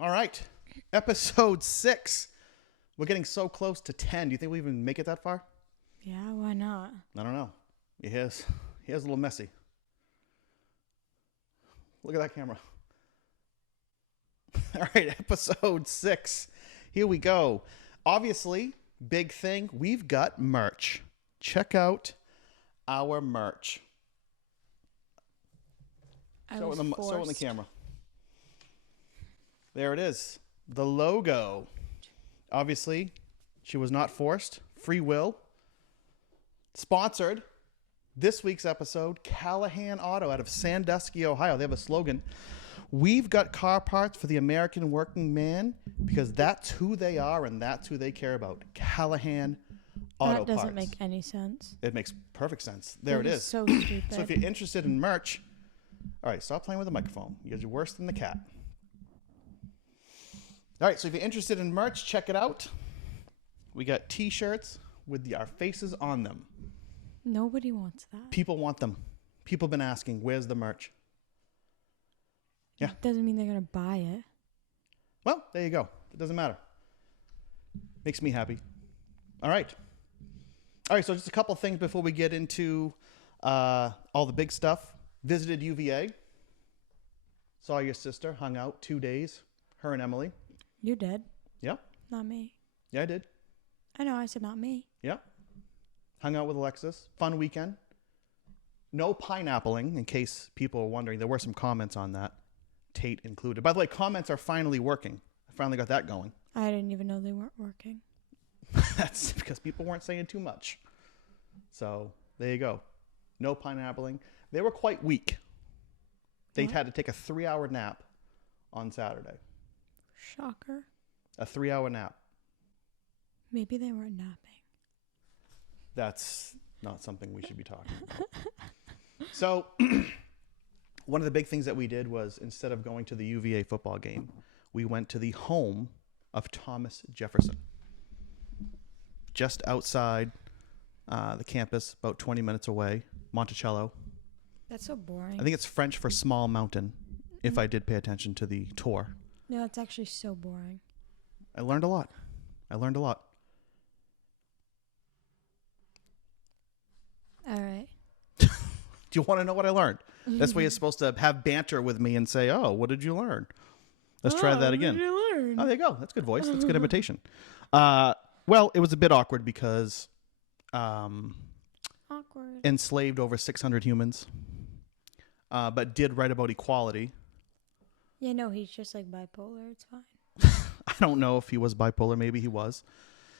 All right. Episode 6. We're getting so close to 10. Do you think we even make it that far? Yeah, why not? I don't know. Here's a little messy. Look at that camera. All right, episode 6. Here we go. Obviously, big thing. We've got merch. Check out our merch. Show it in the camera. There it is. The logo. Obviously, she was not forced. Free will. Sponsored. This week's episode, Callahan Auto out of Sandusky, Ohio. They have a slogan. We've got car parts for the American working man because that's who they are and that's who they care about. Callahan Auto Parts. That doesn't make any sense. It makes perfect sense. There it is. So stupid. So if you're interested in merch, all right, stop playing with the microphone. You're worse than the cat. All right, so if you're interested in merch, check it out. We got T-shirts with our faces on them. Nobody wants that. People want them. People have been asking, where's the merch? Yeah. It doesn't mean they're going to buy it. Well, there you go. It doesn't matter. Makes me happy. All right. All right, so just a couple things before we get into all the big stuff. Visited UVA. Saw your sister. Hung out 2 days. Her and Emily. You did. Yeah. Not me. Yeah, I did. I know, I said not me. Yeah. Hung out with Alexis. Fun weekend. No pineappling, in case people are wondering. There were some comments on that. Tate included. By the way, comments are finally working. I finally got that going. I didn't even know they weren't working. That's because people weren't saying too much. So, there you go. No pineappling. They were quite weak. They had to take a 3-hour nap on Saturday. Shocker. A 3-hour nap. Maybe they weren't napping. That's not something we should be talking about. So, one of the big things that we did was instead of going to the UVA football game, we went to the home of Thomas Jefferson. Just outside the campus, about 20 minutes away, Monticello. That's so boring. I think it's French for small mountain, if I did pay attention to the tour. No, it's actually so boring. I learned a lot. All right. Do you want to know what I learned? That's why you're supposed to have banter with me and say, oh, what did you learn? Let's try that again. What did you learn? Oh, there you go. That's good voice. That's good imitation. Well, it was a bit awkward because Awkward. enslaved over 600 humans, but did write about equality. Yeah, no, he's just like bipolar. It's fine. I don't know if he was bipolar. Maybe he was.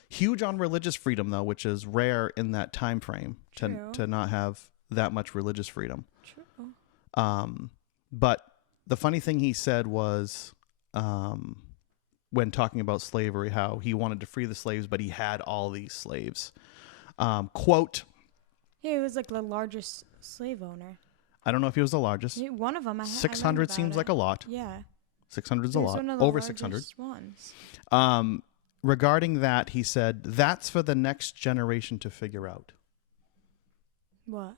Huge on religious freedom, though, which is rare in that time frame to not have that much religious freedom. True. But the funny thing he said was when talking about slavery, how he wanted to free the slaves, but he had all these slaves. Quote, Yeah, he was like the largest slave owner. I don't know if he was the largest. Yeah, one of them. 600 seems like a lot. Yeah. 600 is a lot. One of the Over largest 600. Ones. Regarding that, he said, that's for the next generation to figure out. What?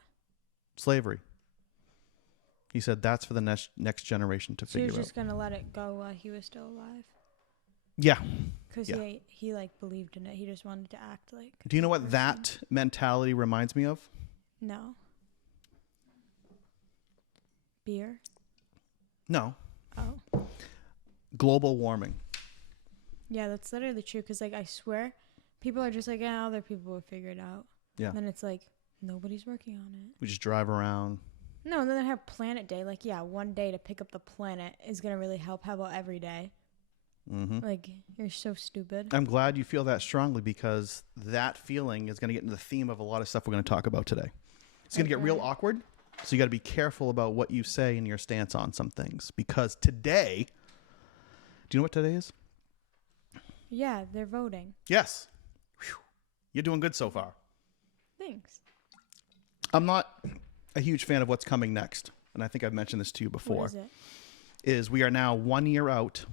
Slavery. He said that's for the next generation to So he figure was out. just gonna let it go while he was still alive. Yeah. Because Yeah. he like believed in it. He just wanted to act like. Do you know what person. that mentality reminds me of? No. Beer. No. Oh. Global warming. Yeah, that's literally true. Because like I swear, people are just like, yeah, other people will figure it out. Yeah. And then it's like nobody's working on it. We just drive around. No, and then they have Planet Day. Like, yeah, one day to pick up the planet is gonna really help. How about every day? Mm-hmm. Like, you're so stupid. I'm glad you feel that strongly because that feeling is going to get into the theme of a lot of stuff we're going to talk about today. It's going to get real awkward, so you got to be careful about what you say and your stance on some things because today, do you know what today is? Yeah, they're voting. Yes. Whew. You're doing good so far. Thanks. I'm not a huge fan of what's coming next, and I think I've mentioned this to you before. What is it? Is we are now 1 year out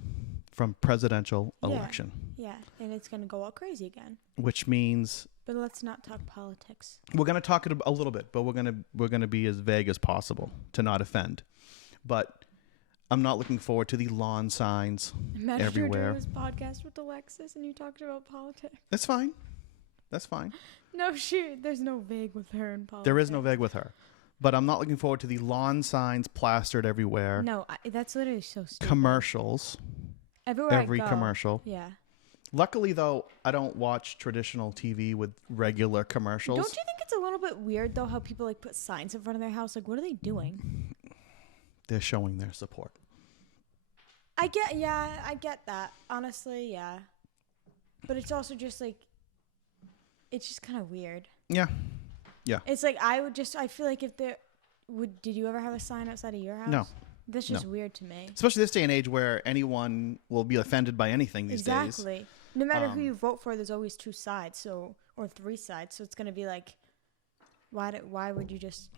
from presidential election. Yeah, and it's going to go all crazy again. Which means But let's not talk politics. we're going to talk it a little bit, but we're going to be as vague as possible to not offend. But I'm not looking forward to the lawn signs Imagine everywhere. you're doing this podcast with Alexis and you talked about politics. That's fine. That's fine. No, there's no vague with her in politics. There is no vague with her. But I'm not looking forward to the lawn signs plastered everywhere. No, that's literally so stupid. Commercials. Everywhere Every I go, commercial. Yeah. Luckily, though, I don't watch traditional TV with regular commercials. Don't you think it's a little bit weird though how people like put signs in front of their house? Like, what are they doing? They're showing their support. I get that. Honestly, yeah. But it's also just like, it's just kind of weird. Yeah. Yeah. It's like I feel like if there did you ever have a sign outside of your house? No. That's just weird to me. Especially this day and age where anyone will be offended by anything these days. Exactly. No matter who you vote for, there's always two sides, or three sides. So it's gonna be like, why would you just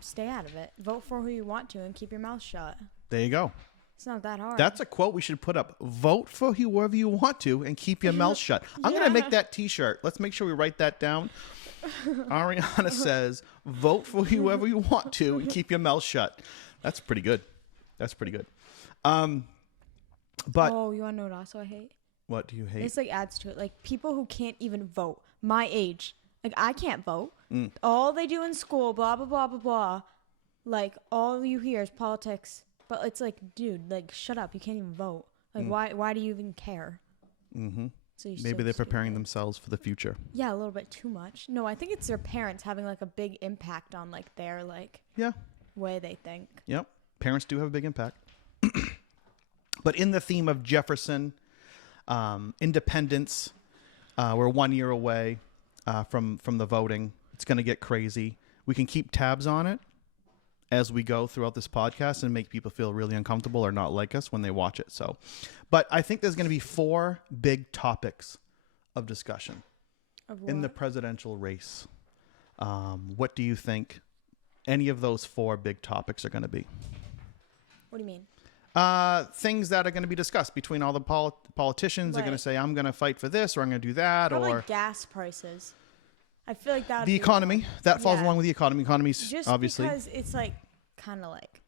stay out of it? Vote for who you want to and keep your mouth shut. There you go. It's not that hard. That's a quote we should put up. Vote for whoever you want to and keep your mouth shut. I'm going to make that t-shirt. Let's make sure we write that down. Ariana says, vote for whoever you want to and keep your mouth shut. That's pretty good. That's pretty good. But oh, you want to know what also I hate? What do you hate? It's like adds to it. Like people who can't even vote. My age. Like I can't vote. All they do in school, blah, blah, blah, blah, blah. Like all you hear is politics. But it's like, dude, like shut up. You can't even vote. Like why do you even care? Mm-hmm. So Maybe they're preparing themselves for the future. Yeah, a little bit too much. No, I think it's their parents having like a big impact on like their way they think. Yep. Parents do have a big impact. But in the theme of Jefferson, independence, we're 1 year away from the voting. It's going to get crazy. We can keep tabs on it as we go throughout this podcast and make people feel really uncomfortable or not like us when they watch it. So, but I think there's going to be 4 big topics of discussion in the presidential race. What do you think any of those 4 big topics are going to be? What do you mean? Things that are going to be discussed between all the politicians. They're going to say, I'm going to fight for this or I'm going to do that. Probably or gas prices. I feel like that. The economy. That falls along with the economy. Economy's just obviously. Because it's like kind of like.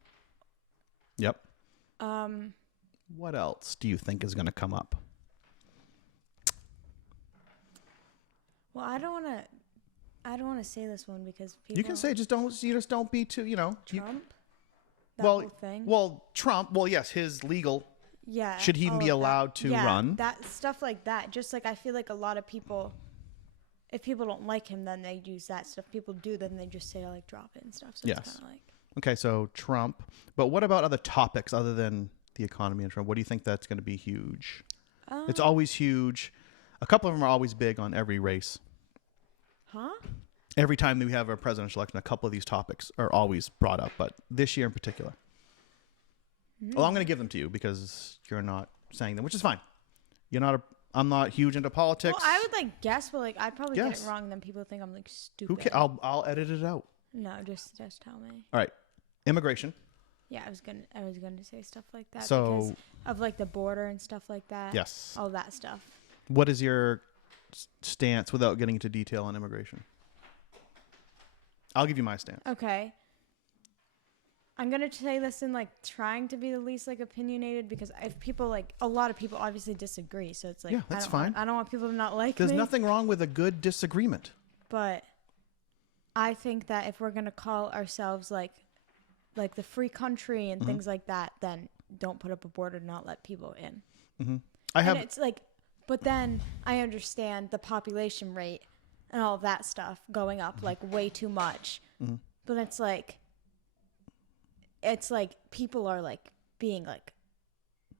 Yep. What else do you think is going to come up? Well, I don't want to say this one because people. You can say just don't be too, Trump. Whole thing. Well, Trump. Well, yes, his legal. Yeah. Should he even be allowed to run? That stuff like that. Just like I feel like a lot of people, if people don't like him, then they use that stuff. People do, then they just say like drop it and stuff. So yes. It's kind of like. Okay, so Trump. But what about other topics other than the economy and Trump? What do you think that's going to be huge? It's always huge. A couple of them are always big on every race. Huh? Every time that we have a presidential election, a couple of these topics are always brought up, but this year in particular. Well, I'm going to give them to you because you're not saying them, which is fine. I'm not huge into politics. Well, I would guess, but I'd probably get it wrong. Then people think I'm stupid. Who cares? I'll edit it out. No, just tell me. All right, immigration. Yeah, I was gonna say stuff like that So because of the border and stuff like that. Yes. All that stuff. What is your stance without getting into detail on immigration? I'll give you my stance. Okay. I'm going to say this in trying to be the least opinionated because if people a lot of people obviously disagree. So it's yeah, that's fine. I don't want people to not like There's me. nothing wrong with a good disagreement. But I think that if we're going to call ourselves like the free country and things like that, then don't put up a border to not let people in. Mm-hmm. It's but then I understand the population rate and all of that stuff going up way too much. Mm-hmm. But it's people are being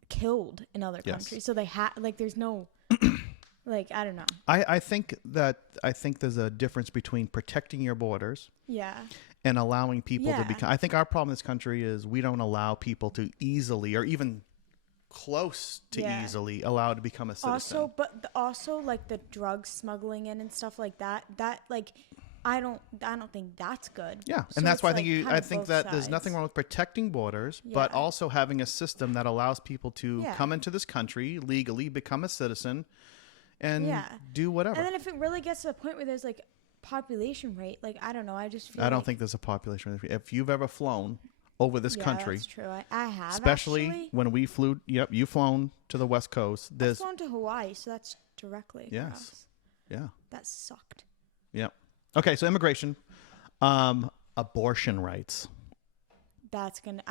killed in other countries. So they there's no I don't know. I think there's a difference between protecting your borders. Yeah. And allowing people to become. I think our problem in this country is we don't allow people to easily or even close to easily allowed to become a citizen. Also, the drug smuggling in and stuff like that. That I don't think that's good. Yeah, so and that's why I think that sides. there's nothing wrong with protecting borders, but also having a system that allows people to come into this country legally, become a citizen, and do whatever. And then if it really gets to the point where there's population rate, I don't know, I just feel I don't think there's a population rate. If you've ever flown over this Yeah, country, that's true. I have especially actually. when we flew. Yep, you flown to the West Coast. I've There's flown to Hawaii, so that's directly Yes. across. yeah, That sucked. yep. Okay, so immigration, abortion rights. That's gonna.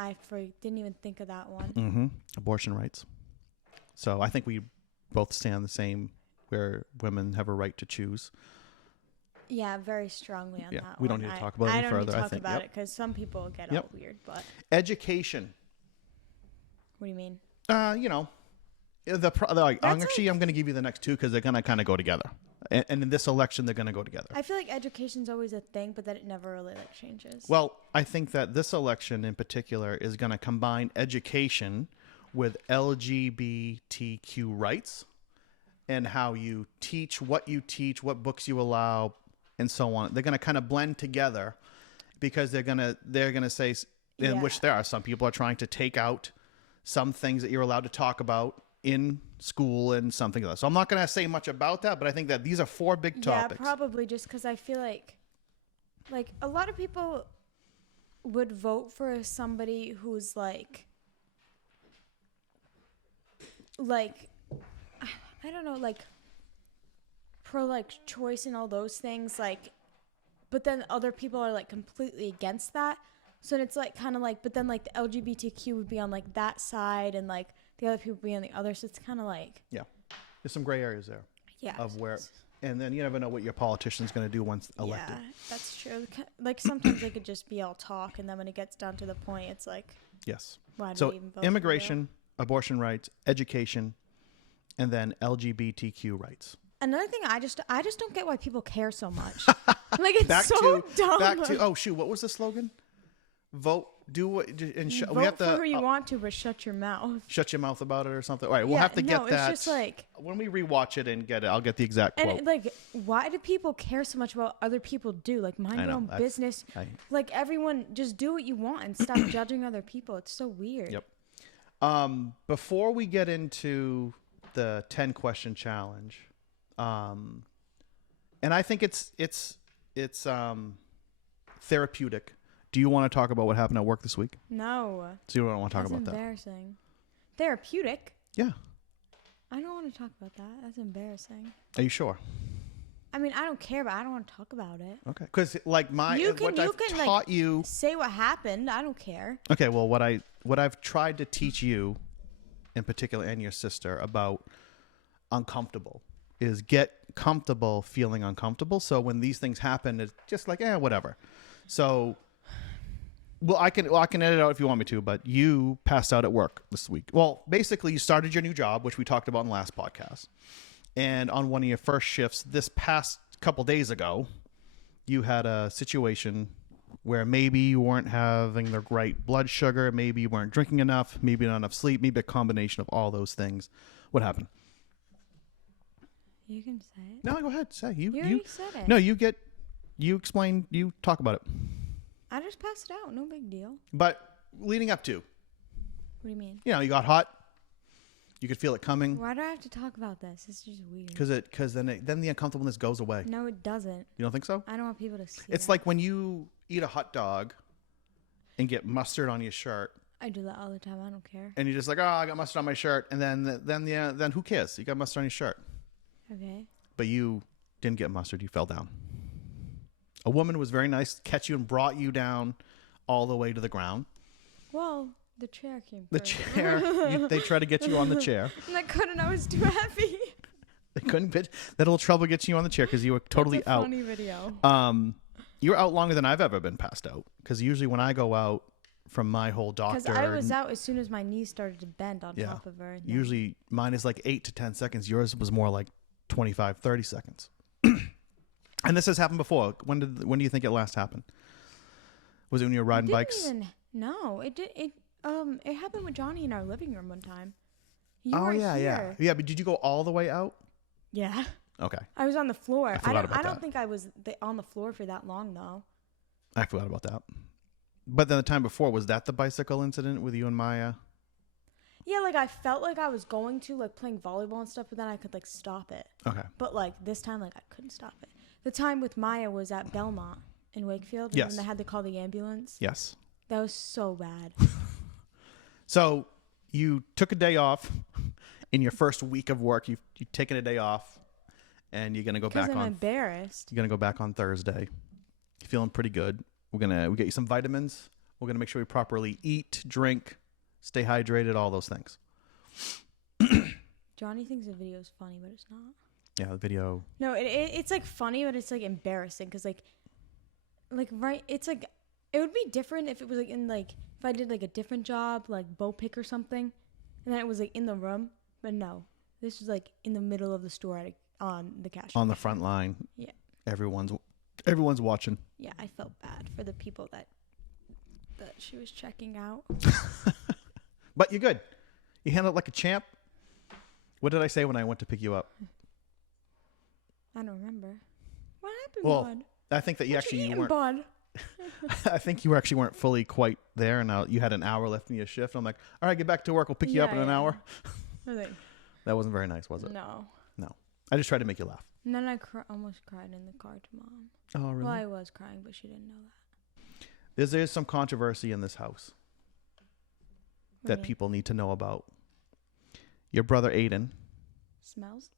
Didn't even think of that one. Mm-hmm. Abortion rights. So I think we both stand the same, where women have a right to choose. Yeah, very strongly on Yeah, that we one. don't need to talk about it any I don't further, need I to talk think. about Yep. it because some people get Yep. all weird. But Education. what do you mean? You know, I'm going to give you the next two because they're going to kind of go together. And in this election, they're going to go together. I feel like education's always a thing, but that it never really like changes. Well, I think that this election in particular is going to combine education with LGBTQ rights and how you teach, what books you allow, and so on. They're going to kind of blend together because they're going to say, in Yeah. which there are some people are trying to take out some things that you're allowed to talk about in school and something like that. So I'm not going to say much about that, but I think that these are four big topics. Yeah, probably just because I feel like a lot of people would vote for somebody who's like I don't know, like pro like choice and all those things, like, but then other people are like completely against that. So it's like kind of like, but then like the LGBTQ would be on like that side and like the other people would be on the other. So it's kind of like, Yeah. There's some gray areas there yeah. of where, and then you never know what your politician's going to do once elected. Yeah, that's true. Like sometimes they could just be all talk, and then when it gets down to the point, it's like, Yes. why do So we even vote for you? immigration, abortion rights, education, and then LGBTQ rights. Another thing, I just don't get why people care so much. Like it's so dumb. Back to, oh shoot, what was the slogan? Vote, do what, and Vote we have to for who you want to, but shut your mouth. shut your mouth about it or something. All right, we'll Yeah, have to get no, that. it's just like, when we rewatch it and get it, I'll get the exact quote. and like, why do people care so much about what other people do? Like, mind I your know, own that's- business. Like, everyone just do what you want and stop judging other people. It's so weird. Yep. Before we get into the 10 question challenge, and I think it's therapeutic. Do you want to talk about what happened at work this week? No. So you don't want to talk That's about that? embarrassing. Therapeutic? Yeah. I don't want to talk about that. That's embarrassing. Are you sure? I mean, I don't care, but I don't want to talk about it. Okay. Because like what I've taught you. Say what happened. I don't care. Okay. Well, what I've tried to teach you, in particular, and your sister about uncomfortable, is get comfortable feeling uncomfortable. So when these things happen, it's just like whatever. So. Well, I can edit it out if you want me to, but you passed out at work this week. Well, basically, you started your new job, which we talked about in the last podcast. And on one of your first shifts this past couple days ago, you had a situation where maybe you weren't having the right blood sugar, maybe you weren't drinking enough, maybe not enough sleep, maybe a combination of all those things. What happened? You can say it. No, go ahead. Say You already said it. No, you explain, you talk about it. I just passed it out. No big deal. But leading up to, What do you mean? you got hot. You could feel it coming. Why do I have to talk about this? It's just weird. Because then the uncomfortableness goes away. No, it doesn't. You don't think so? I don't want people to see It's that. like when you eat a hot dog and get mustard on your shirt, I do that all the time. I don't care. and you're just like, oh, I got mustard on my shirt, and then who cares? You got mustard on your shirt, Okay. but you didn't get mustard. You fell down. A woman was very nice, catch you and brought you down all the way to the ground. Well, the chair came The first. chair, they tried to get you on the chair. And I couldn't. I was too heavy. They couldn't fit. That little trouble getting you on the chair because you were totally It's a out. funny video. You were out longer than I've ever been passed out. Because usually when I go out from my whole doctor, Because I was out as soon as my knees started to bend on Yeah. top of her. and then- usually mine is like 8 to 10 seconds. Yours was more like 25, 30 seconds. And this has happened before. When do you think it last happened? Was it when you were riding bikes? No, it did. It happened with Johnny in our living room one time. You Oh weren't yeah, here. yeah. But did you go all the way out? Yeah. Okay, I was on the floor. I forgot about I don't that. think I was on the floor for that long though. I forgot about that. But then the time before, was that the bicycle incident with you and Maya? Yeah, like I felt like I was going to like playing volleyball and stuff, but then I could like stop it. Okay. But like this time, like I couldn't stop it. The time with Maya was at Belmont in Wakefield. Yes. And they had to call the ambulance. Yes. That was so bad. So you took a day off in your first week of work. You've taken a day off, and you're gonna go Because back I'm on. embarrassed. You're gonna go back on Thursday. You're feeling pretty good. We get you some vitamins. We're gonna make sure we properly eat, drink, stay hydrated, all those things. Johnny thinks the video is funny, but it's not. Yeah, the video. No, it's like funny, but it's like embarrassing because like right, it's like it would be different if it was like in like if I did like a different job like Bo Pick or something, and then it was like in the room. But no, this was like in the middle of the store on the cash. On the front line. Yeah. Everyone's watching. Yeah, I felt bad for the people that she was checking out. But you're good. You handled it like a champ. What did I say when I went to pick you up? I don't remember. What happened, Well, bud? I think that you What actually eating, weren't. bud? I think you actually weren't fully quite there, and now you had an hour left in your shift. I'm like, all right, get back to work. We'll pick you up in an hour. I was like, That wasn't very nice, was it? no. No. I just tried to make you laugh. And then I almost cried in the car to mom. Oh, really? Well, I was crying, but she didn't know that. There's some controversy in this house What that do you mean? people need to know about. Your brother Aiden, Smells?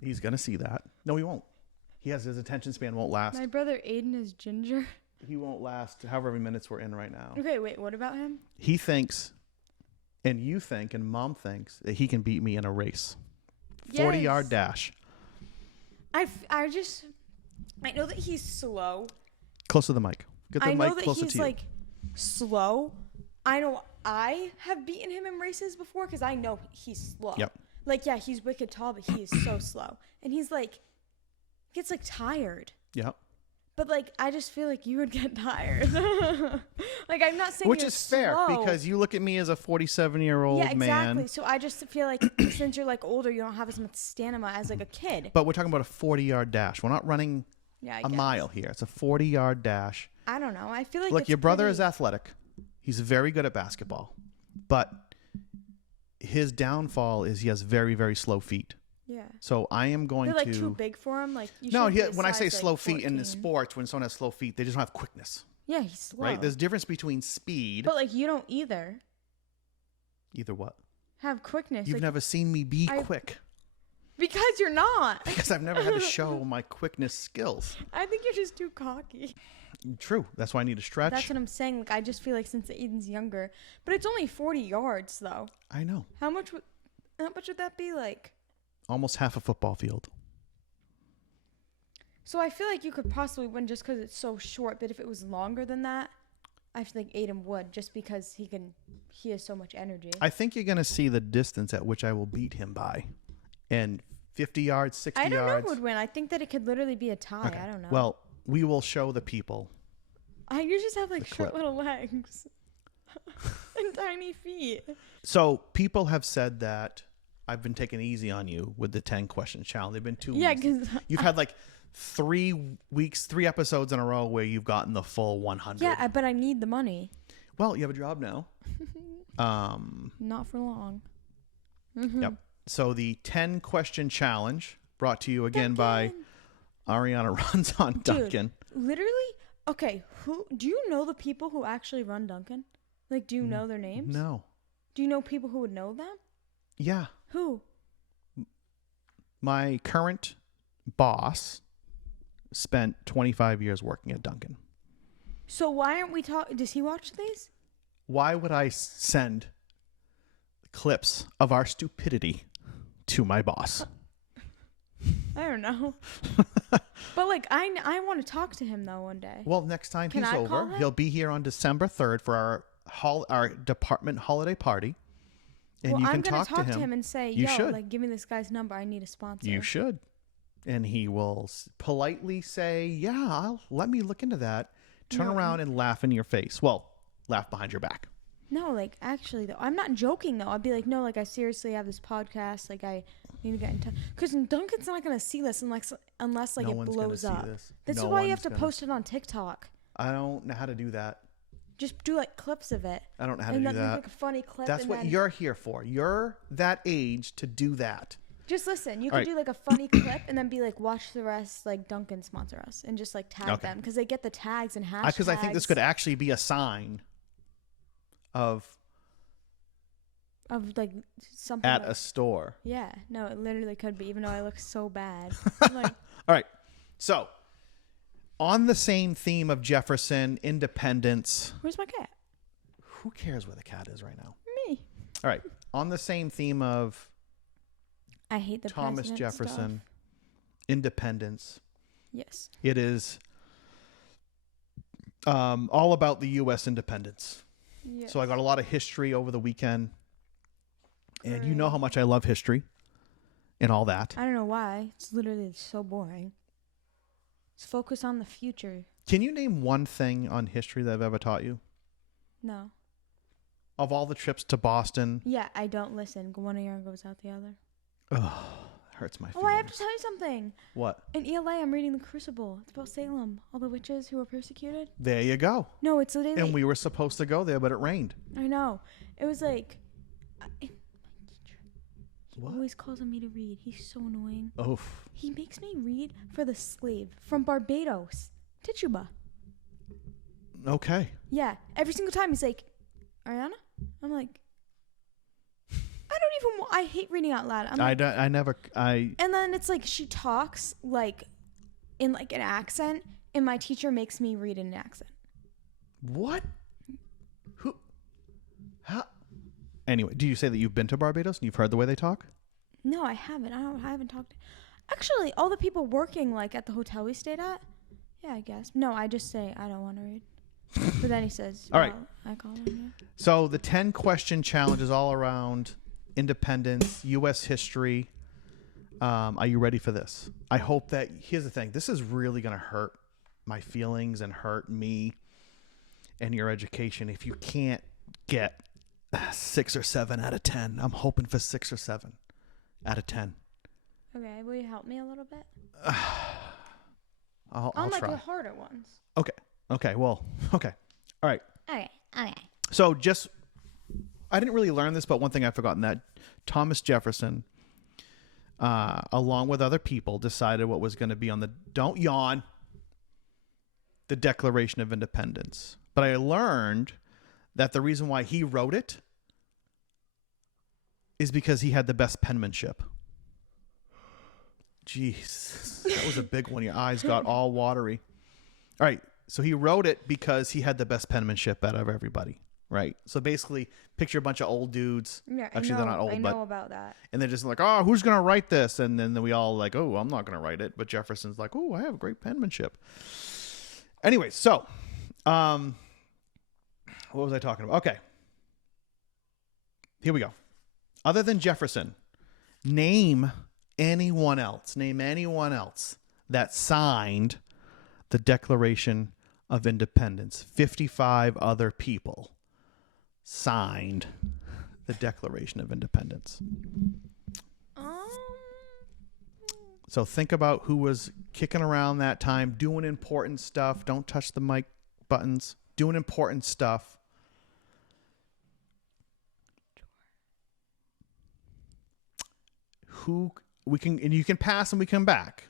he's gonna see that. No, he won't. His attention span won't last. My brother Aiden is ginger. He won't last however many minutes we're in right now. Okay, wait, what about him? He thinks, and you think, and mom thinks that he can beat me in a race. 40-yard Yes. dash. I know that he's slow. Close to the mic. Get the I know mic that closer he's to you. like slow. I know I have beaten him in races before because I know he's slow. Yep. Like, yeah, he's wicked tall, but he is so slow. And he's like, gets like tired. Yep. But like, I just feel like you would get tired. Like, I'm not saying Which you're is fair slow. because you look at me as a 47-year-old Yeah, exactly. man. So I just feel like since you're like older, you don't have as much stamina as like a kid. But we're talking about a 40-yard dash. We're not running Yeah, I a guess. mile here. It's a 40-yard dash. I don't know. I feel like Look, it's your brother pretty- is athletic. He's very good at basketball. But his downfall is he has very, very slow feet. Yeah. So I am going They're like to... too big for him. Like you No, should be a when I say size, slow like, feet in the 14. sports, when someone has slow feet, they just don't have quickness, Yeah, he's slow. right? There's a difference between speed. But like you don't either Either what? have quickness. You've like, never seen me be I- quick because you're not. because I've never had to show my quickness skills. I think you're just too cocky. True. That's why I need to stretch. That's what I'm saying. Like I just feel like since Aiden's younger, but it's only 40 yards though. I know. How much would that be like? Almost half a football field. So I feel like you could possibly win just because it's so short. But if it was longer than that, I feel like Aiden would just because he has so much energy. I think you're going to see the distance at which I will beat him by. And 50 yards, 60 I don't know yards. who would win. I think that it could literally be a tie. Okay. I don't know. Well, we will show the people. You just have like the short clip. little legs and tiny feet. So people have said that I've been taking it easy on you with the 10 question challenge. They've been 2 Yeah, weeks. because You've had like 3 weeks, 3 episodes in a row where you've gotten the full 100. yeah, but I need the money. Well, you have a job now. Not for long. Mm-hmm. Yep. So the 10 question challenge brought to you again by Ariana Runs on Duncan. Literally, okay. Who do you know the people who actually run Duncan? Like, do you know their names? No. Do you know people who would know them? Yeah. Who? My current boss spent 25 years working at Duncan. So why aren't we talking? Does he watch these? Why would I send clips of our stupidity to my boss? I don't know. But like, I want to talk to him though one day. Well, next time Can he's I call over, him? he'll be here on December 3rd for our department holiday party. And well, you can I'm gonna talk to him. and say, You yo, should. like, give me this guy's number. I need a sponsor. You should. And he will politely say, yeah, let me look into that. Turn No. around and laugh in your face. Well, laugh behind your back. No, like, actually, though, I'm not joking, though. I'd be like, no, like, I seriously have this podcast. Like, I need to get in touch. Because Duncan's not going to see this unless like, No it one's gonna blows see up. this. This No is why you one's have to gonna- post it on TikTok. I don't know how to do that. Just do, like, clips of it. I don't know how to and do then make, that. like, a funny clip. That's and what then you're here for. You're that age to do that. Just listen. You All could do like a funny clip and then be like, watch the rest, like Dunkin' sponsor us, and just like tag them because they get the tags and hashtags. Because I think this could actually be a sign of like something at like, a store. Yeah, no, it literally could be. Even though I look so bad. I'm like, All right. So, on the same theme of Jefferson, independence. where's my cat? Who cares where the cat is right now? Me. All right. On the same theme of I hate the Thomas president Jefferson, stuff. independence. Yes. It is all about the U.S. independence. Yes. So I got a lot of history over the weekend. And you know Right. how much I love history and all that. I don't know why. It's literally so boring. Let's focus on the future. Can you name one thing on history that I've ever taught you? No. Of all the trips to Boston. Yeah, I don't listen. One ear goes out the other. Oh, hurts my Oh, feelings. I have to tell you something. What? In ELA, I'm reading The Crucible. It's about Salem. All the witches who were persecuted. There you go. No, it's literally... And we were supposed to go there, but it rained. I know. It was like... my teacher, he What? always calls on me to read. He's so annoying. Oof. He makes me read for the slave from Barbados. Tituba. Okay. Yeah. Every single time he's like, Ariana? I'm like... I don't even... I hate reading out loud. I'm like, I never... and then it's like she talks like in like an accent, and my teacher makes me read in an accent. What? Who? How? Anyway, do you say that you've been to Barbados and you've heard the way they talk? No, I haven't. I haven't talked. Actually, all the people working like at the hotel we stayed at. Yeah, I guess. No, I just say I don't want to read. But then he says, All right. I call him. Yeah. So the 10-question challenge is all around independence, U.S. history. Are you ready for this? I hope that... Here's the thing. This is really going to hurt my feelings and hurt me and your education if you can't get 6 or 7 out of 10. I'm hoping for 6 or 7 out of 10. Okay, will you help me a little bit? I'll On like try. the harder ones. Okay. Well, okay. All right. Okay. So I didn't really learn this, but one thing I've forgotten, that Thomas Jefferson, along with other people, decided what was going to be on the, don't yawn, the Declaration of Independence. But I learned that the reason why he wrote it is because he had the best penmanship. Jeez, that was a big one. Your eyes got all watery. All right. So he wrote it because he had the best penmanship out of everybody. Right. So basically, picture a bunch of old dudes. Yeah, Actually, they're not old, I but know about that. and they're just like, oh, who's going to write this? And then we all like, oh, I'm not going to write it. But Jefferson's like, oh, I have great penmanship. Anyway, so what was I talking about? Okay. Here we go. Other than Jefferson, name anyone else that signed the Declaration of Independence. 55 other people signed the Declaration of Independence. So think about who was kicking around that time, doing important stuff. Don't touch the mic buttons. Doing important stuff. Who we can, and you can pass and we come back.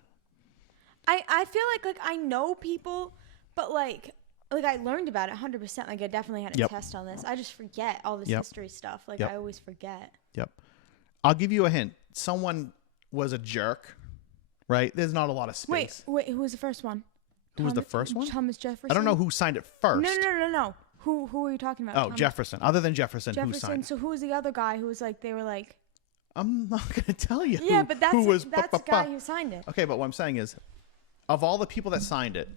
I feel like I know people, but like I learned about it 100%. Like I definitely had a test on this. I just forget all this history stuff. Like I always forget. Yep. I'll give you a hint. Someone was a jerk, right? There's not a lot of space. Wait, who was the first one? Who was the first one? Thomas Jefferson. I don't know who signed it first. No. Who are you talking about? Oh, Thomas Jefferson. Other than Jefferson, who Jefferson. signed it? So who was the other guy who was like, they were like, I'm not going to tell you. yeah, but that's who was the guy who signed it. Okay, but what I'm saying is, of all the people that signed it,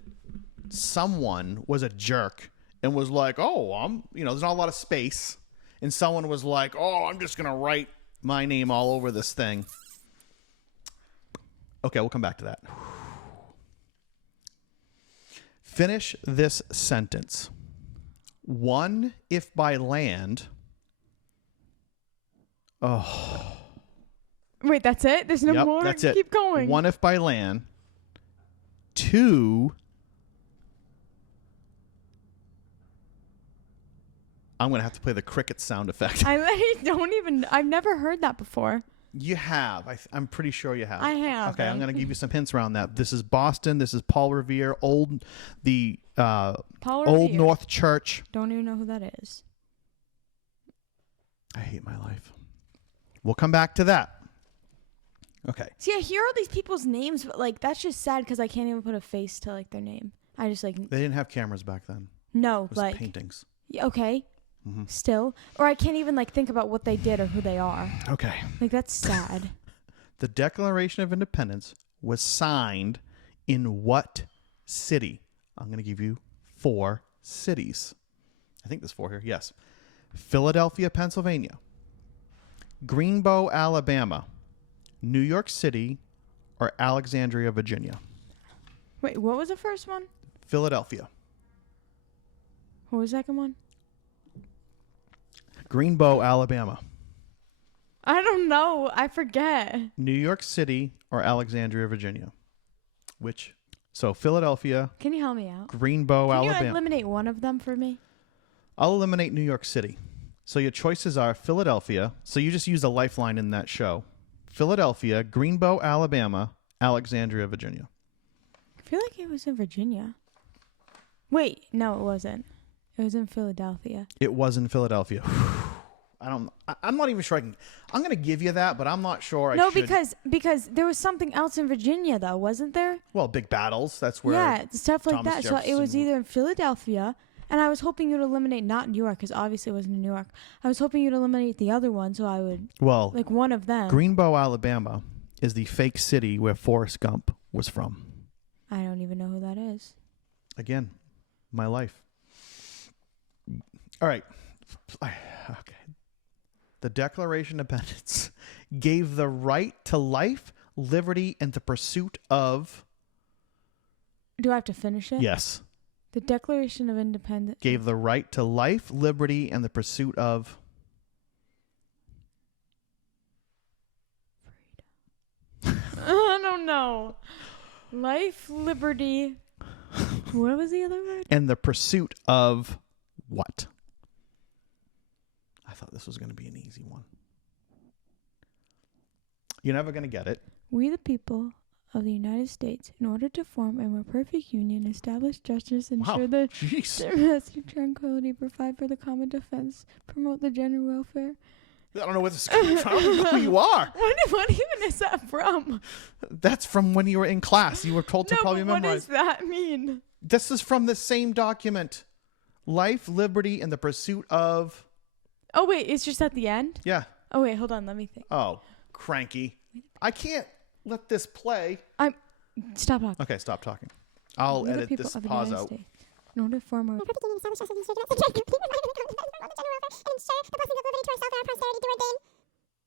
someone was a jerk and was like, oh, there's not a lot of space. And someone was like, oh, I'm just going to write my name all over this thing. Okay, we'll come back to that. Finish this sentence. One, if by land. Oh. Wait, that's it? There's no more? That's it. Keep going. One, if by land. Two, I'm going to have to play the cricket sound effect. I've never heard that before. You have. I'm pretty sure you have. I have. Okay, I'm going to give you some hints around that. This is Boston. This is Paul Revere, Old Revere. North Church. Don't even know who that is. I hate my life. We'll come back to that. Okay. See, I hear all these people's names, but like that's just sad because I can't even put a face to like their name. I just like They didn't have cameras back then. no, It was like paintings. okay, still, or I can't even like think about what they did or who they are. Okay. Like that's sad. The Declaration of Independence was signed in what city? I'm going to give you 4 cities. I think there's 4 here. Yes. Philadelphia, Pennsylvania. Greenbow, Alabama. New York City, or Alexandria, Virginia. Wait, what was the first one? Philadelphia. What was the second one? Greenbow, Alabama. I don't know. I forget. New York City, or Alexandria, Virginia. Which? So Philadelphia, Can you help me out? Greenbow, Can you Alabama. eliminate one of them for me? I'll eliminate New York City. So your choices are Philadelphia. So you just used a lifeline in that show. Philadelphia, Greenbow, Alabama, Alexandria, Virginia. I feel like it was in Virginia. Wait, no, it wasn't. It was in Philadelphia. It was in Philadelphia. I'm not even sure I'm going to give you that, but I'm not sure I should. because there was something else in Virginia though, wasn't there? Well, big battles. That's where. Yeah, stuff like Thomas that. So it was Jefferson- either in Philadelphia, and I was hoping you'd eliminate not New York, because obviously it wasn't in New York. I was hoping you'd eliminate the other one, so I would Well, like one of them. Greenbow, Alabama is the fake city where Forrest Gump was from. I don't even know who that is. Again, my life. All right. Okay. The Declaration of Independence gave the right to life, liberty, and the pursuit of. Do I have to finish it? Yes. The Declaration of Independence Gave the right to life, liberty, and the pursuit of. I don't know. Life, liberty. What was the other word? And the pursuit of what? I thought this was going to be an easy one. You're never going to get it. We the people of the United States, in order to form a more perfect union, establish justice, ensure Wow. the Jeez. domestic tranquility, provide for the common defense, promote the general welfare. I don't know where this is coming from. I don't know who you are. What even is that from? That's from when you were in class. You were told to No, probably but what memorize. does that mean? This is from the same document. Life, liberty, and the pursuit of. Oh, wait, it's just at the end? Yeah. Oh, wait, hold on, let me think. Oh, cranky. I can't let this play. Stop talking. Okay, stop talking. I'll We the edit people this of the pause United out. States, in order to form a...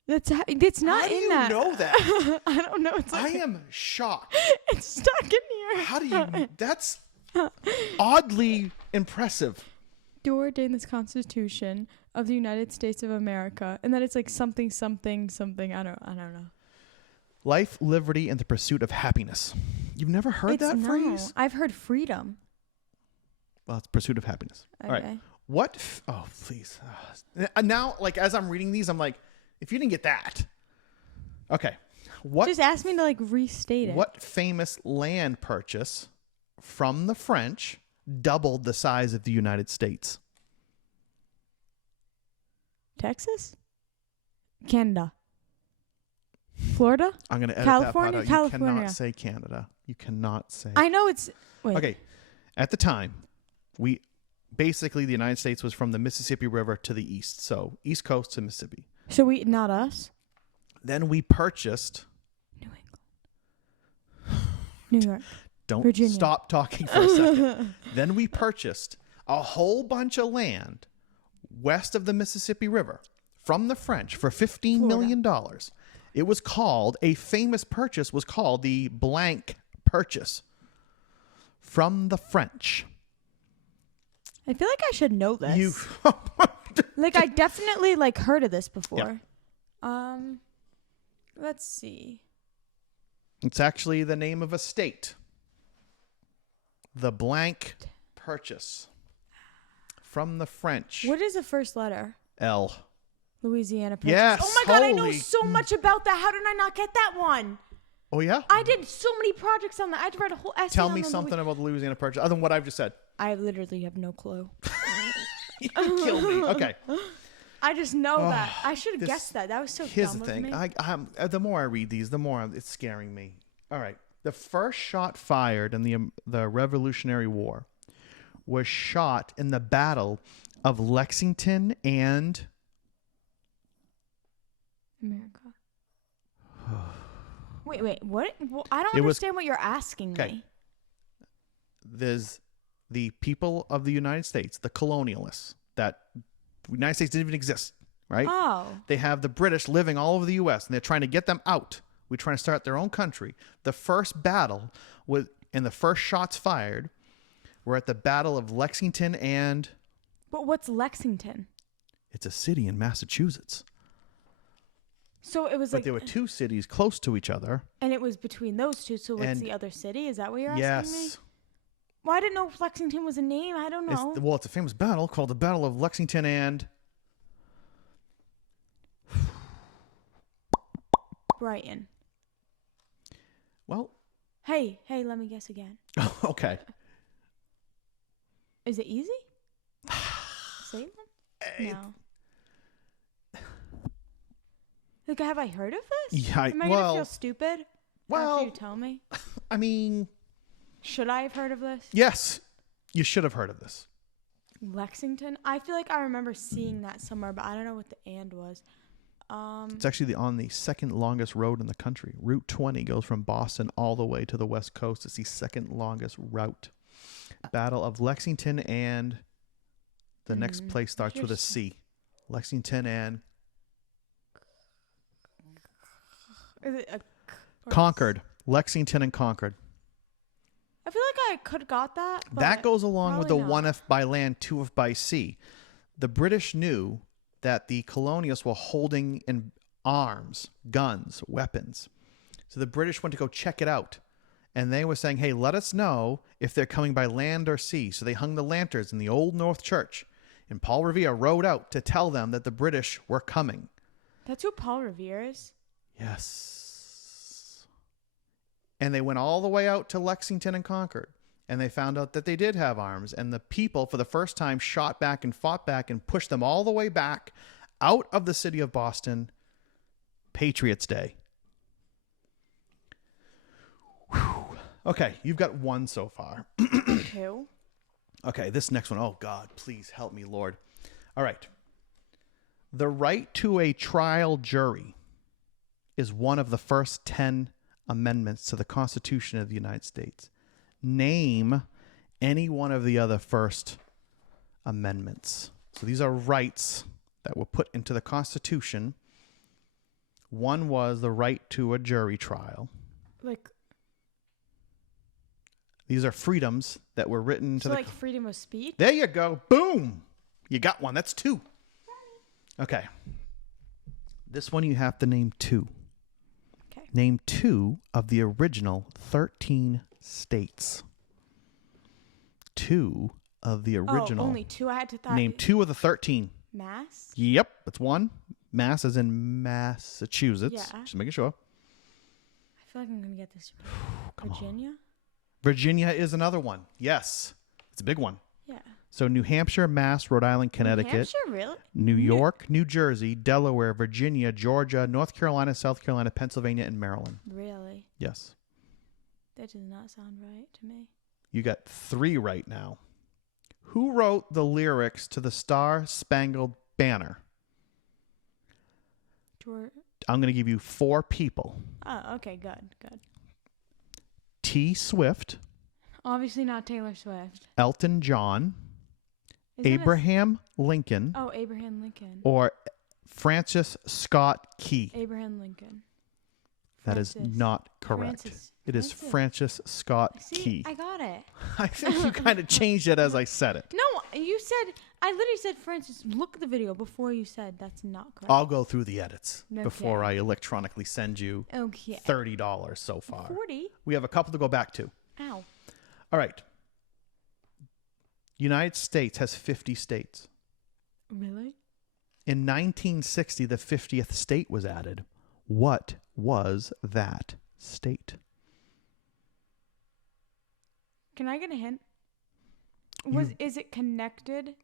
It's not How do in you that. know that? I don't know. It's I like, am shocked. it's stuck in here. How do you? That's oddly impressive. Do ordain this Constitution of the United States of America, and then it's like something, something, something. I don't know. Life, liberty, and the pursuit of happiness. You've never heard that phrase? I've heard freedom. Well, it's pursuit of happiness. Okay. All right. What? Oh, please. Now, like, as I'm reading these, I'm like, if you didn't get that. Okay. What? Just ask me to like restate it. What famous land purchase from the French doubled the size of the United States? Texas? Canada? Florida? I'm going to edit California? that part out. You California. cannot say Canada. You cannot say. I know it's... Wait. Okay. At the time, the United States was from the Mississippi River to the east. So East Coast to Mississippi. So not us? Then we purchased. New England. New York. Don't Virginia. stop talking for a second. Then we purchased a whole bunch of land west of the Mississippi River from the French for $15 million. It was called, a famous purchase was called the blank purchase from the French. I feel like I should know this. You, Like I definitely like heard of this before. Let's see. it's actually the name of a state. The blank purchase from the French. What is the first letter? L. Louisiana Purchase. Yes, Oh my God, I know holy- so much about that. How did I not get that one? Oh, yeah? I did so many projects on that. I had to write a whole essay Tell on me the something about the Louisiana Purchase, other than what I've just said. I literally have no clue. You kill me. Okay. I just know that. I should have this- guessed that. That was so Here's dumb the thing. of me. The more I read these, the more it's scaring me. All right. The first shot fired in the Revolutionary War was shot in the Battle of Lexington and America. Wait, what? Well, I don't It was- understand what you're asking Okay. me. there's the people of the United States, the colonialists, that the United States didn't even exist, right? Oh. They have the British living all over the U.S., and they're trying to get them out. We're trying to start their own country. The first battle and the first shots fired were at the Battle of Lexington and But what's Lexington? it's a city in Massachusetts. So it was But like, there were two cities close to each other. and it was between those two. So what's And- the other city? Is that what you're asking me? Yes. Well, I didn't know if Lexington was a name. I don't know. It's a famous battle called the Battle of Lexington and Brighton. well, Hey, let me guess again. okay. Is it easy? Salem? No. Like, have I heard of this? Yeah, Am I gonna feel stupid? well- after you tell me. I mean, Should I have heard of this? yes, you should have heard of this. Lexington? I feel like I remember seeing that somewhere, but I don't know what the and was. It's actually on the second longest road in the country. Route 20 goes from Boston all the way to the West Coast. It's the second longest route. Battle of Lexington and the next place starts with a C. Lexington and Is it a Concord. Lexington and Concord. I feel like I could have got that. But That goes along with the probably not. 1F by land, 2F by sea. The British knew that the colonialists were holding in arms, guns, weapons. So the British went to go check it out. And they were saying, hey, let us know if they're coming by land or sea. So they hung the lanterns in the Old North Church. And Paul Revere rode out to tell them that the British were coming. That's who Paul Revere is. Yes. And they went all the way out to Lexington and Concord. And they found out that they did have arms. And the people, for the first time, shot back and fought back and pushed them all the way back out of the city of Boston. Patriots Day. Whew. Okay, you've got one so far. Who? Okay, this next one. Oh, God, please help me, Lord. All right. The right to a trial jury is one of the first 10 amendments to the Constitution of the United States. Name any one of the other first amendments. So these are rights that were put into the Constitution. One was the right to a jury trial. Like, These are freedoms that were written to so the... like freedom of speech? There you go. Boom. You got one. That's two. Okay. This one you have to name two. Okay. Name two of the original 13 states. Two of the original. Oh, only two. I had to thought. Name two of the 13. Mass? Yep. That's one. Mass as in Massachusetts. Yeah. Just making sure. I feel like I'm going to get this. Come on. Virginia? Virginia is another one. Yes. It's a big one. Yeah. So New Hampshire, Mass, Rhode Island, Connecticut. New Hampshire, really? New York, New Jersey, Delaware, Virginia, Georgia, North Carolina, South Carolina, Pennsylvania, and Maryland. Really? Yes. That does not sound right to me. You got three right now. Who wrote the lyrics to the Star Spangled Banner? George. I'm going to give you four people. Oh, okay. Good. T. Swift, Obviously not Taylor Swift. Elton John, Isn't it Abraham Lincoln, Oh, Abraham Lincoln. or Francis Scott Key. Abraham Lincoln. That is Francis. not correct. Francis. It is Francis. Francis Scott See, Key. I got it. I think you kind of changed it as I said it. No, you said, I literally said Francis. Look at the video before you said that's not correct. I'll go through the edits before I Okay. electronically send you Okay. $30 so far. 40? We have a couple to go back to. Ow. All right. United States has 50 states. Really? In 1960, the 50th state was added. What was that state? Can I get a hint? Is it connected?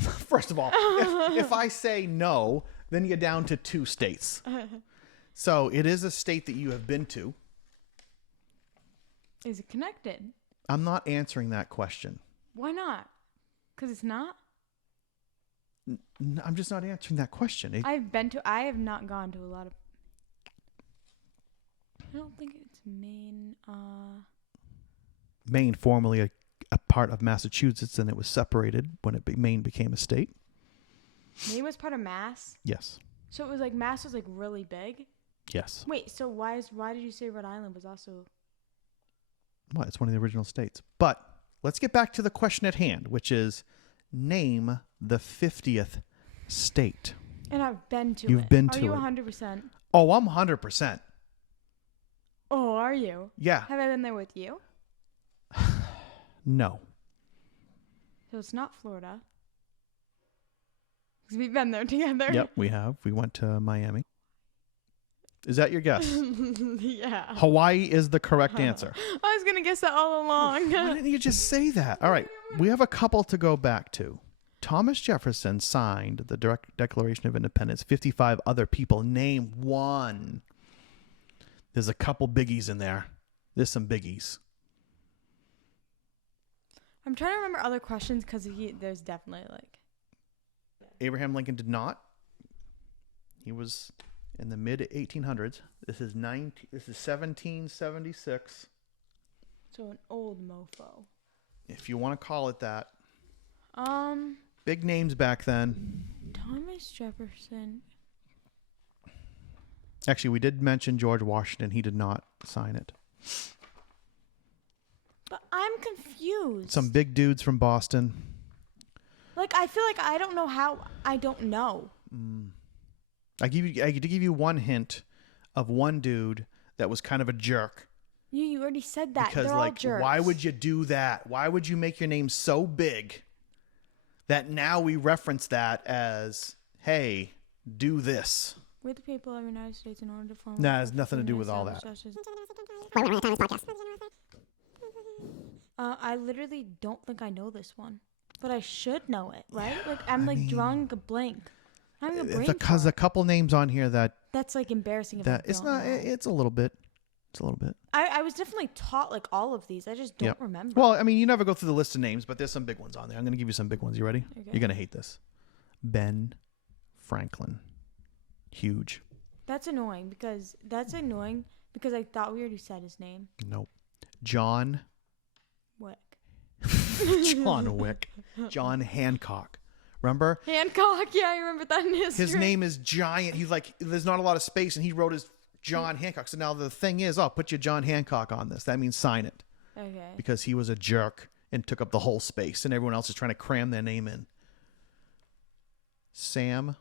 First of all, if I say no, then you're down to 2 states. So it is a state that you have been to. Is it connected? I'm not answering that question. Why not? Because it's not? I'm just not answering that question. I have not gone to a lot of. I don't think it's Maine. Maine, formerly a part of Massachusetts, and it was separated when Maine became a state. Maine was part of Mass? Yes. So it was like Mass was like really big? Yes. Wait, so why did you say Rhode Island was also... Well, it's one of the original states. But let's get back to the question at hand, which is name the 50th state. And I've been to it. You've been to it. Are you it. 100%? Oh, I'm 100%. Oh, are you? Yeah. Have I been there with you? No. So it's not Florida. Because we've been there together. Yep, we have. We went to Miami. Is that your guess? Yeah. Hawaii is the correct answer. I was going to guess that all along. Why didn't you just say that? All right. We have a couple to go back to. Thomas Jefferson signed the Declaration of Independence. 55 other people. Name one. There's a couple biggies in there. There's some biggies. I'm trying to remember other questions because there's definitely like... Abraham Lincoln did not. He was in the mid 1800s. This is 1776. So an old mofo. If you want to call it that. Big names back then. Thomas Jefferson. Actually, we did mention George Washington. He did not sign it. But I'm confused. Some big dudes from Boston. Like, I feel like I don't know how. I don't know. I could give you one hint of one dude that was kind of a jerk. You already said that. Because, they're all jerks. why would you do that? Why would you make your name so big that now we reference that as, hey, do this? We're the people of the United States in order to form... Nah, it has nothing to do with all that. I literally don't think I know this one. But I should know it, right? Like, I'm drawing a blank. I'm having a brain Because a fart. couple names on here That's like embarrassing if that I it's don't not. know. It's a little bit. It's a little bit. I was definitely taught like all of these. I just don't remember. Well, I mean, you never go through the list of names, but there's some big ones on there. I'm going to give you some big ones. You ready? Okay. You're going to hate this. Ben Franklin. Huge. That's annoying because I thought we already said his name. Nope. John What? John Wick. John Hancock. Remember? Hancock. Yeah, I remember that in history. His name is giant. He's like, there's not a lot of space, and he wrote his John Hancock. So now the thing is, I'll put your John Hancock on this. That means sign it. Okay. Because he was a jerk and took up the whole space, and everyone else is trying to cram their name in. Samuel.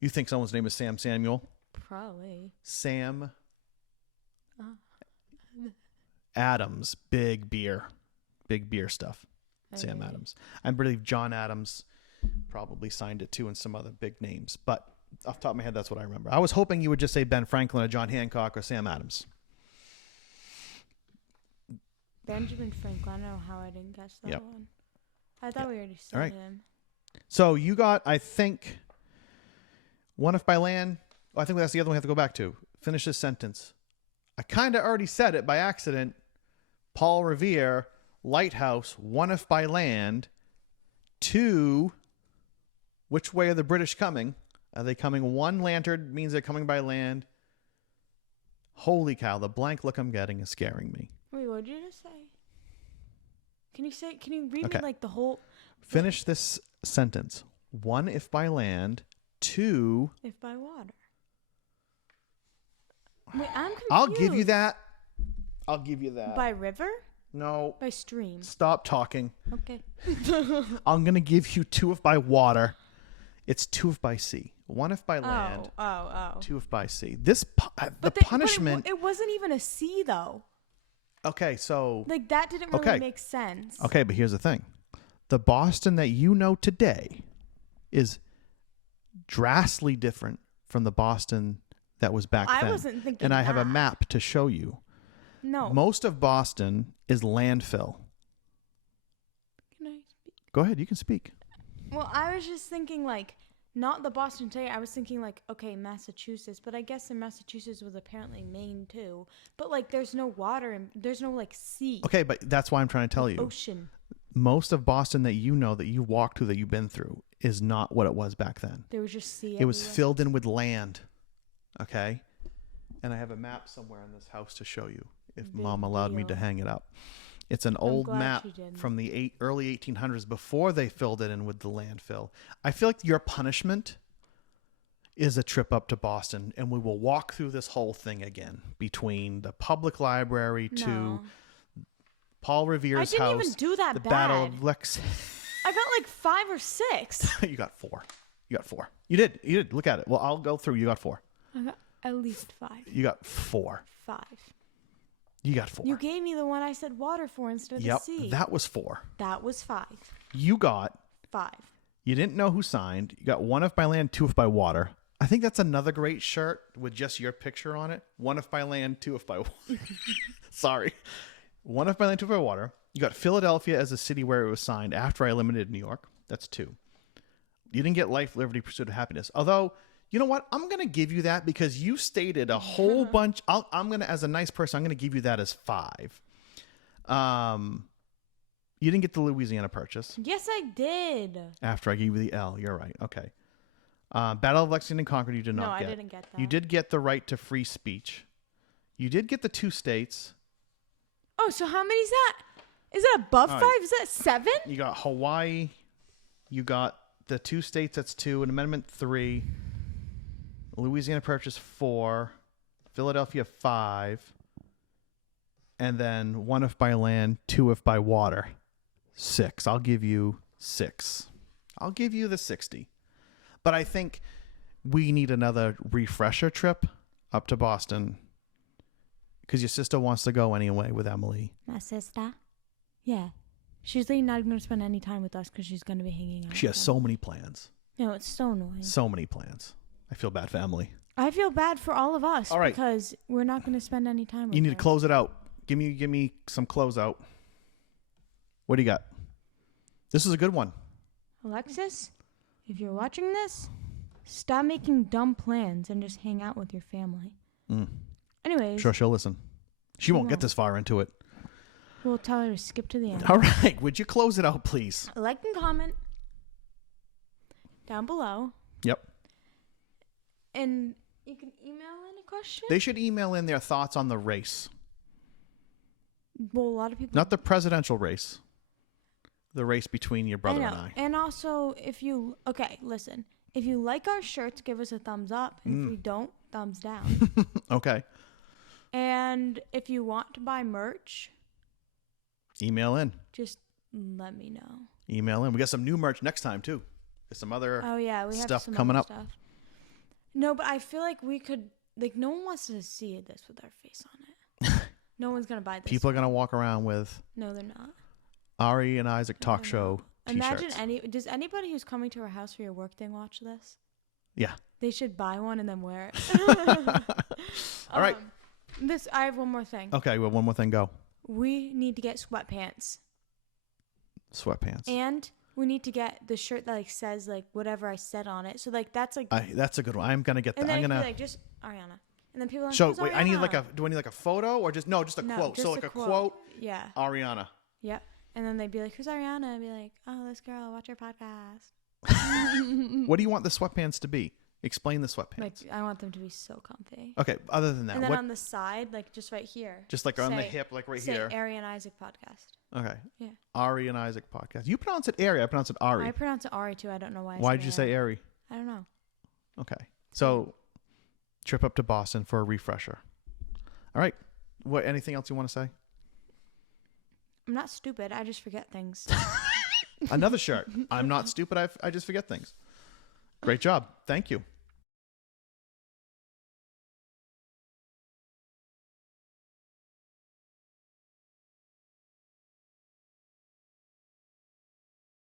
You think someone's name is Sam Samuel? Probably. Sam Adams. Big beer stuff. Okay. Sam Adams. I believe John Adams probably signed it too, and some other big names. But off the top of my head, that's what I remember. I was hoping you would just say Ben Franklin or John Hancock or Sam Adams. Benjamin Franklin. I don't know how I didn't guess that one. I thought we already said him. So you got, I think, one if by land. Oh, I think that's the other one we have to go back to. Finish this sentence. I kind of already said it by accident. Paul Revere, lighthouse, one if by land. 2, which way are the British coming? Are they coming? 1 lantern means they're coming by land. Holy cow, the blank look I'm getting is scaring me. Wait, what did you just say? Can you read me like the whole... Finish this sentence. 1 if by land. 2... if by water. Wait, I'm confused. I'll give you that. I'll give you that. By river? No. By stream. Stop talking. Okay. I'm going to give you 2 if by water. It's 2 if by sea. 1 if by land. Oh. 2 if by sea. This But punishment. It wasn't even a sea though. Okay, so. Like that didn't really make sense. Okay, but here's the thing. the Boston that you know today is drastically different from the Boston that was back then. I wasn't thinking And I have a that. map to show you. No. Most of Boston is landfill. Can I speak? Go ahead, you can speak. Well, I was just thinking like not the Boston today. I was thinking like okay, Massachusetts, but I guess in Massachusetts was apparently Maine too. But like there's no water and there's no like sea. Okay, but that's why I'm trying to tell you. Ocean. Most of Boston that you know, that you walked through, that you've been through, is not what it was back then. There was just sea. It was everywhere. filled in with land. Okay? And I have a map somewhere in this house to show you, if Big Mom allowed me to deal. hang it up. It's an old glad map she did. from the early 1800s before they filled it in with the landfill. I feel like your punishment is a trip up to Boston, and we will walk through this whole thing again, between the public library to No. Paul I Revere's didn't house, even do that the bad. Battle of Lex. I got like 5 or 6. You got 4. You got 4. You did. Look at it. Well, I'll go through. You got 4. I got at least 5. You got 4. 5. You got 4. You gave me the one I said water for instead of Yep, sea. that was 4. That was 5. You got. 5. You didn't know who signed. You got 1 if by land, 2 if by water. I think that's another great shirt with just your picture on it. 1 if by land, 2 if by water. Sorry. 1 if by land, 2 if by water. You got Philadelphia as a city where it was signed after I eliminated New York. That's 2. You didn't get life, liberty, pursuit of happiness. Although, you know what? I'm going to give you that because you stated a whole bunch. I'm going to, as a nice person, I'm going to give you that as 5. You didn't get the Louisiana Purchase Yes, I did. after I gave you the L. You're right. Okay. Battle of Lexington and Concord, you did not No, get. I didn't get that. You did get the right to free speech. You did get the 2 states. Oh, so how many is that? Is it above All 5? right. Is that 7? You got Hawaii. You got the 2 states. That's 2. An amendment 3. Louisiana Purchase 4. Philadelphia 5. And then 1 if by land, 2 if by water. 6. I'll give you 6. I'll give you the 60. But I think we need another refresher trip up to Boston because your sister wants to go anyway with Emily. My sister? Yeah. She's like not going to spend any time with us because she's going to be hanging out. She has with so many plans. No, it's so annoying. So many plans. I feel bad for Emily. I feel bad for all of us All right. because we're not going to spend any time with You need her. to close it out. Give me some close out. What do you got? This is a good one. Alexis, if you're watching this, stop making dumb plans and just hang out with your family. Mm. Anyways, Sure, she'll listen. She won't get won't. this far into it. we'll tell her to skip to the end. All right. Would you close it out, please? Like and comment down below. Yep. And you can email in a question. They should email in their thoughts on the race. Well, a lot of people. Not the presidential race. The race between your brother I and know. I. And also, if you listen. If you like our shirts, give us a thumbs up. And if you don't, thumbs down. Okay. And if you want to buy merch, Email in. just let me know. Email in. We got some new merch next time too. There's some other Oh yeah, we have stuff some coming other up. Stuff. No, but I feel like we could. Like, no one wants to see this with our face on it. No one's gonna buy this. People are gonna walk around with No, they're not. Ari and Isaac I talk know. show Imagine t-shirts. does anybody who's coming to our house for your work thing watch this? Yeah. They should buy one and then wear it. All right. I have one more thing. Okay. Well, one more thing. Go. We need to get sweatpants, Sweatpants. and we need to get the shirt that like says like whatever I said on it. So like that's like, That's a good one. I'm gonna get that. and then I'm it could gonna. be like just Ariana, and then people are like, So "Who's wait, I need like Ariana?" do I need like a photo or just a No, quote? just So like a quote. Yeah. Ariana. Yep. And then they'd be like, "Who's Ariana?" I'd be like, "Oh, this girl. Watch her podcast." What do you want the sweatpants to be? Explain the sweatpants. Like, I want them to be so comfy. Okay. Other than that, And then what? on the side, like just right here, Just like on the say- hip, like right say here. Ari and Isaac podcast. Okay. Yeah. Ari and Isaac podcast. You pronounce it Ari. I pronounce it Ari. I pronounce it Ari too. I don't know why. Why did you say Ari? I don't know. Okay. So, trip up to Boston for a refresher. All right. What? Anything else you want to say? I'm not stupid. I just forget things. Another shirt. I'm not stupid. I just forget things. Great job. Thank you.